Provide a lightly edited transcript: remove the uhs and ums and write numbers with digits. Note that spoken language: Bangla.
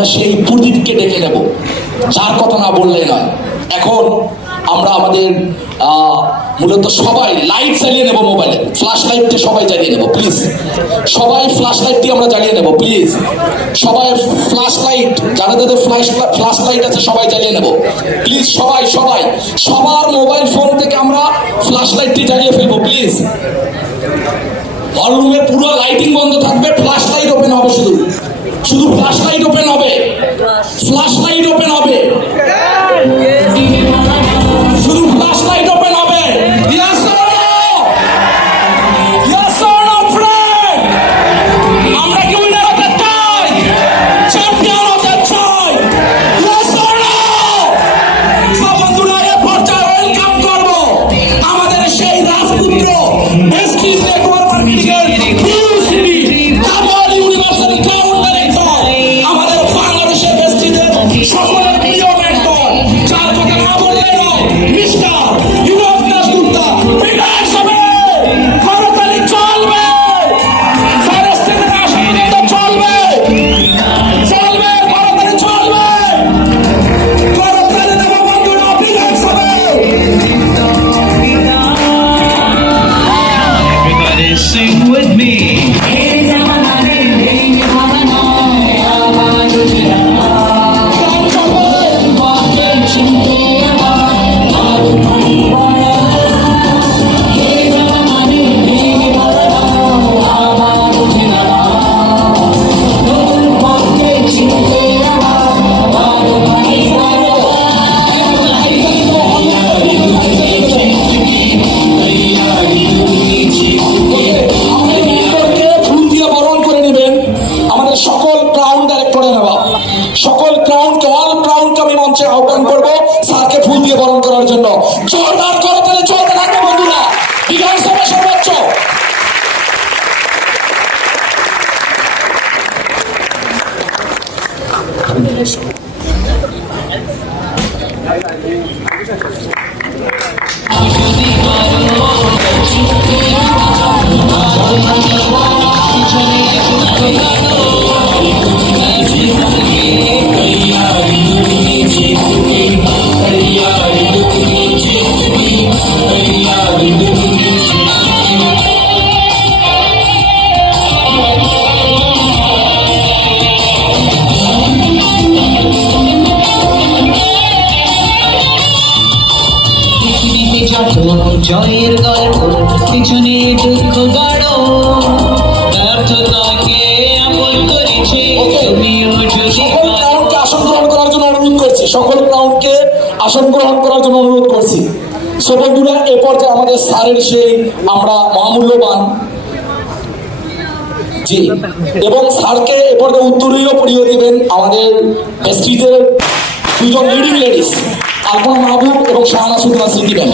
আমরা সেই প্রদীপকে ডেকে নেব, যার কথা না বললে নয়। এখন আমরা আমাদের মূলত সবাই লাইট জ্বালিয়ে নেব, মোবাইলে ফ্ল্যাশ লাইটটা সবাই জ্বালিয়ে নেব প্লিজ। সবাই ফ্ল্যাশ লাইটটি আমরা জ্বালিয়ে নেব প্লিজ। সবাই ফ্ল্যাশ লাইট, যারা যাদের ফ্ল্যাশ লাইট আছে সবাই জ্বালিয়ে নেব প্লিজ। সবাই সবাই সবার মোবাইল ফোন থেকে আমরা ফ্ল্যাশ লাইটটি জ্বালিয়ে ফেলবো প্লিজ। হল রুমে পুরো লাইটিং বন্ধ থাকবে, ফ্ল্যাশ লাইট ওপেন হবে, শুধু শুধু ফ্ল্যাশ লাইট ওপেন হবে, ফ্ল্যাশ লাইট ওপেন হবে, শুধু ফ্ল্যাশ লাইট ওপেন হবে। Yes or no? Yes or no, friend? আমরা কি উইনার হতে চাই? চ্যাম্পিয়ন হতে চাই? Yes or no? সব বন্ধুরা এ পর্যায়ে ওয়েলকাম করবো আমাদের সেই রাজপুত্র এসটি নেটওয়ার্ক মার্কেটিংয়ের পিউসিডি ডাবল ইউনিভার্সাল ক্রাউন ডাইরেক্টর, আমাদের বাংলাদেশের বেস্টিদের সকলের প্রিয় মেন্টর, যার কথা না বললে নয়, মিস্টার ইউরোপ দাশগুপ্তা। বিদায় সবে করতালি চলবে, ফরেস্টের আশা পর্যন্ত চলবে, চলবে, করতালি চলবে, করতালি দেব বন্ধুরা। বিদায় সবে Everybody sing with me. সকল ক্রাউনকে, অল ক্রাউনকে আমি মঞ্চে আহ্বান করবো স্যারকে ফুল দিয়ে বরণ করার জন্য। জোরদার করতালি চলতে থাকবে বন্ধুরা। বিধানসভা সর্বোচ্চ জয়ের গল্প পিছনে দুঃখ গাঢ়, ব্যর্থতাকে আপন করেছে তুমিও যদি। সকল ক্রাউনকে আসন গ্রহণ করার জন্য অনুরোধ করছি, সকল ক্রাউনকে আসন গ্রহণ করার জন্য অনুরোধ করছি। সো বন্ধুরা, এ পর্যায়ে আমাদের স্যারের সেই আমরা মহামূল্যবান জি, এবং স্যারকে এ পর্যায়ে উত্তরীয় পরিয়ে দেবেন আমাদের স্ট্রিটের দুজন লিডিং লেডিস, আলপনা মাহবুব এবং শাহানা সুলতানা স্মৃতি ম্যাম।